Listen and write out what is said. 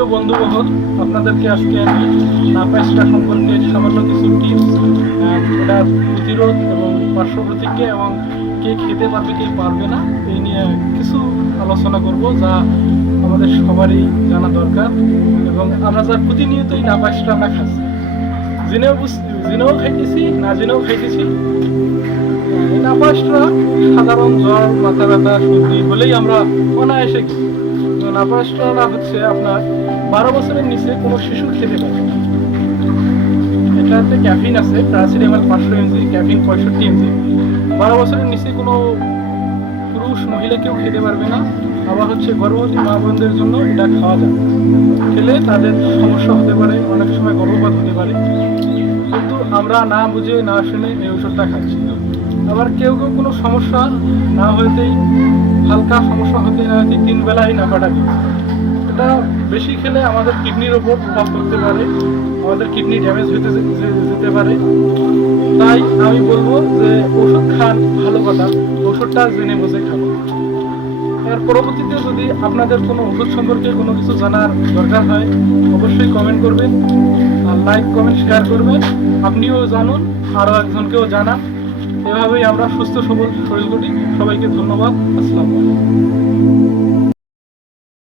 প্রিয় বন্ধুবহল, আপনাদেরকে আজকে আমি নাপাইস্টা সম্পর্কে সামান্য কিছু টিপস, এটা প্রতিরোধ এবং পার্শ্ব প্রতিক্রিয়া এবং কে খেতে পারবে কে পারবে না এই নিয়ে কিছু আলোচনা করব, যা আমাদের সবারই জানা দরকার। এবং আমরা যা প্রতিনিয়তই নাপাইস্টা আমরা খাচ্ছি, জেনেও খাইতেছি, না জেনেও খাইতেছি। এই নাপাইস্টা সাধারণ জ্বর, মাথা ব্যথা, সর্দি হলেই আমরা অনায়াসে খাই। নাপাইস্টাটা হচ্ছে আপনার 12 বছরের নিচে কোনো শিশু খেতে পারে। এটাতে ক্যাফিন আছে, প্যারাসিটামল 500 mg, ক্যাফিন 65 mg। 12 বছরের নিচে কোনো পুরুষ মহিলা কেউ খেতে পারবে না। আবার হচ্ছে গর্ভবতী মা বোনদের জন্য এটা খাওয়া যায়, খেলে তাদের সমস্যা হতে পারে, অনেক সময় গর্ভপাত হতে পারে, কিন্তু আমরা না বুঝে না শুনে এই ওষুধটা খাচ্ছি। আবার কেউ কেউ কোনো সমস্যা না হতেই, হালকা সমস্যা হতে না হতেই 3 বেলায় নাপাটা দিচ্ছে। এটা বেশি খেলে আমাদের কিডনির ওপর প্রভাব পড়তে পারে, আমাদের কিডনি ড্যামেজ যেতে পারে। তাই আমি বলবো যে ওষুধ খান, ভালো কথা, ওষুধটা জেনে বুঝে খাবো। এর পরবর্তীতে যদি আপনাদের কোনো ওষুধ সম্পর্কে কোনো কিছু জানার দরকার হয়, অবশ্যই কমেন্ট করবেন, আর লাইক কমেন্ট শেয়ার করবেন। আপনিও জানুন, আরও একজনকেও জানান। এভাবেই আমরা সুস্থ সবল শরীর গঠি। সবাইকে ধন্যবাদ। আসসালামু আলাইকুম।